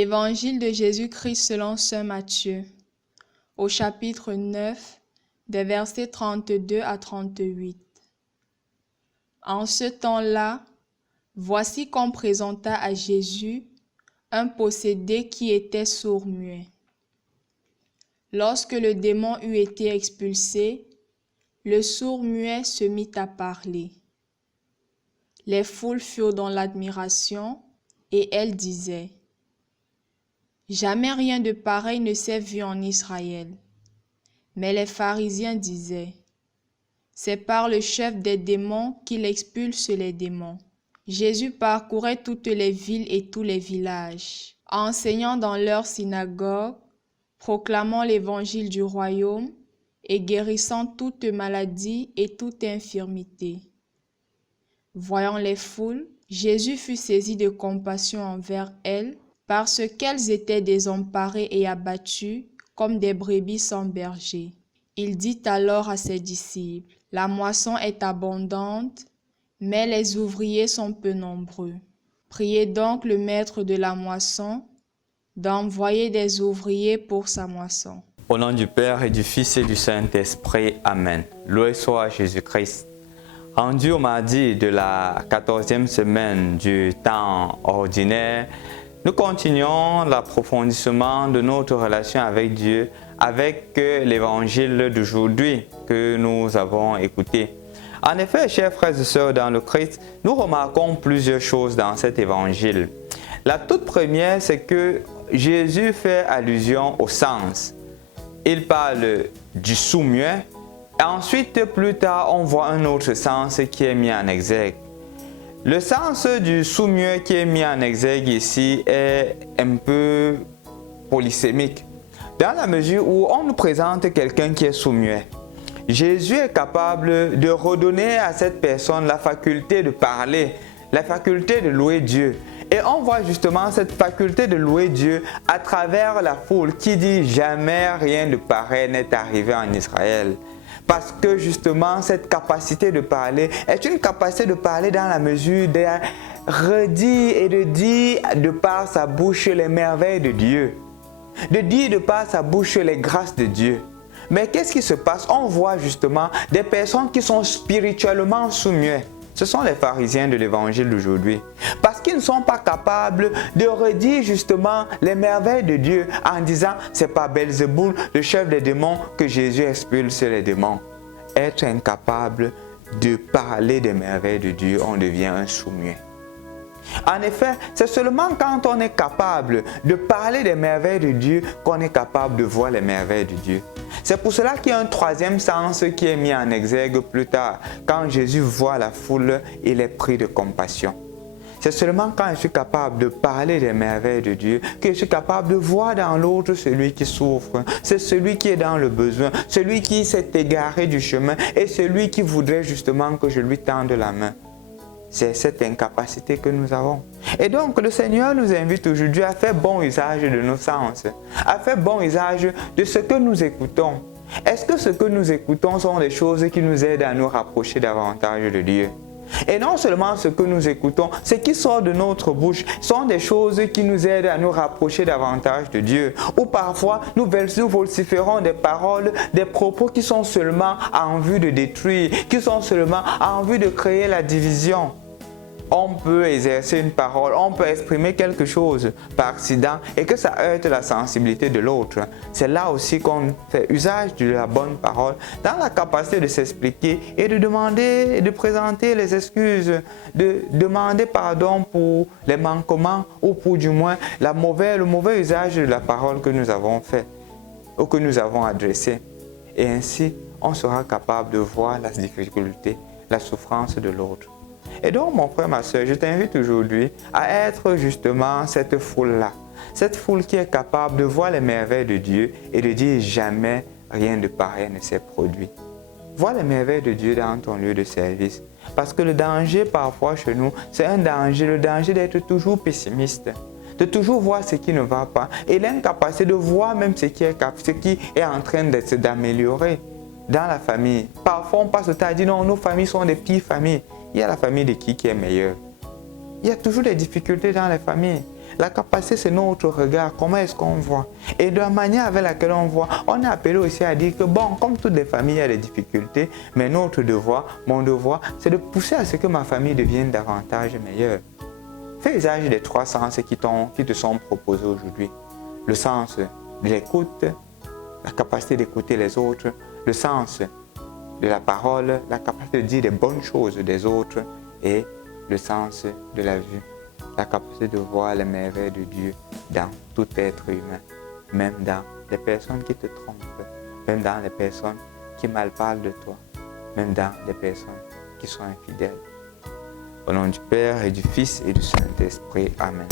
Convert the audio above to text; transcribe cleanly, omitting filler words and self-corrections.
Évangile de Jésus-Christ selon saint Matthieu, au chapitre 9, des versets 32 à 38. En ce temps-là, voici qu'on présenta à Jésus un possédé qui était sourd-muet. Lorsque le démon eut été expulsé, le sourd-muet se mit à parler. Les foules furent dans l'admiration et elles disaient: jamais rien de pareil ne s'est vu en Israël. Mais les pharisiens disaient: c'est par le chef des démons qu'il expulse les démons. Jésus parcourait toutes les villes et tous les villages, enseignant dans leurs synagogues, proclamant l'évangile du royaume et guérissant toute maladie et toute infirmité. Voyant les foules, Jésus fut saisi de compassion envers elles, parce qu'elles étaient désemparées et abattues comme des brebis sans berger. Il dit alors à ses disciples: la moisson est abondante, mais les ouvriers sont peu nombreux. Priez donc le maître de la moisson d'envoyer des ouvriers pour sa moisson. Au nom du Père et du Fils et du Saint-Esprit, Amen. Loué soit Jésus-Christ. Rendu au mardi de la 14e semaine du temps ordinaire, nous continuons l'approfondissement de notre relation avec Dieu avec l'évangile d'aujourd'hui que nous avons écouté. En effet, chers frères et sœurs dans le Christ, nous remarquons plusieurs choses dans cet évangile. La toute première, c'est que Jésus fait allusion au sens. Il parle du sourd-muet. Ensuite, plus tard, on voit un autre sens qui est mis en exergue. Le sens du sourd-muet qui est mis en exergue ici est un peu polysémique, dans la mesure où on nous présente quelqu'un qui est sourd-muet. Jésus est capable de redonner à cette personne la faculté de parler, la faculté de louer Dieu. Et on voit justement cette faculté de louer Dieu à travers la foule qui dit jamais rien de pareil n'est arrivé en Israël. Parce que justement, cette capacité de parler est une capacité de parler dans la mesure de redire et de dire de par sa bouche les merveilles de Dieu. De dire de par sa bouche les grâces de Dieu. Mais qu'est-ce qui se passe? On voit justement des personnes qui sont spirituellement sourds-muets. Ce sont les pharisiens de l'évangile d'aujourd'hui. Parce qu'ils ne sont pas capables de redire justement les merveilles de Dieu en disant c'est par Belzéboul, le chef des démons, que Jésus expulse les démons. Être incapable de parler des merveilles de Dieu, on devient un sourd-muet. En effet, c'est seulement quand on est capable de parler des merveilles de Dieu qu'on est capable de voir les merveilles de Dieu. C'est pour cela qu'il y a un troisième sens qui est mis en exergue plus tard. Quand Jésus voit la foule, il est pris de compassion. C'est seulement quand je suis capable de parler des merveilles de Dieu que je suis capable de voir dans l'autre celui qui souffre. C'est celui qui est dans le besoin, celui qui s'est égaré du chemin et celui qui voudrait justement que je lui tende la main. C'est cette incapacité que nous avons. Et donc le Seigneur nous invite aujourd'hui à faire bon usage de nos sens, à faire bon usage de ce que nous écoutons. Est-ce que ce que nous écoutons sont des choses qui nous aident à nous rapprocher davantage de Dieu? Et non seulement ce que nous écoutons, ce qui sort de notre bouche sont des choses qui nous aident à nous rapprocher davantage de Dieu. Ou parfois, nous vociférons des paroles, des propos qui sont seulement en vue de détruire, qui sont seulement en vue de créer la division. On peut exercer une parole, on peut exprimer quelque chose par accident et que ça heurte la sensibilité de l'autre. C'est là aussi qu'on fait usage de la bonne parole, dans la capacité de s'expliquer et de demander et de présenter les excuses, de demander pardon pour les manquements ou pour du moins le mauvais usage de la parole que nous avons fait ou que nous avons adressé. Et ainsi, on sera capable de voir la difficulté, la souffrance de l'autre. Et donc, mon frère, ma soeur, je t'invite aujourd'hui à être justement cette foule-là. Cette foule qui est capable de voir les merveilles de Dieu et de dire jamais rien de pareil ne s'est produit. Vois les merveilles de Dieu dans ton lieu de service. Parce que le danger parfois chez nous, c'est un danger, le danger d'être toujours pessimiste. De toujours voir ce qui ne va pas et l'incapacité de voir même ce qui est en train d'améliorer dans la famille. Parfois, on passe le temps à dire non, nos familles sont des pires familles. Il y a la famille de qui est meilleure. Il y a toujours des difficultés dans les familles. La capacité, c'est notre regard. Comment est-ce qu'on voit? Et de la manière avec laquelle on voit, on est appelé aussi à dire que, bon, comme toutes les familles, il y a des difficultés, mais notre devoir, mon devoir, c'est de pousser à ce que ma famille devienne davantage meilleure. Fais usage des 3 sens qui te sont proposés aujourd'hui. Le sens de l'écoute, la capacité d'écouter les autres, le sens de la parole, la capacité de dire des bonnes choses des autres et le sens de la vue, la capacité de voir les merveilles de Dieu dans tout être humain, même dans les personnes qui te trompent, même dans les personnes qui mal parlent de toi, même dans les personnes qui sont infidèles. Au nom du Père et du Fils et du Saint-Esprit. Amen.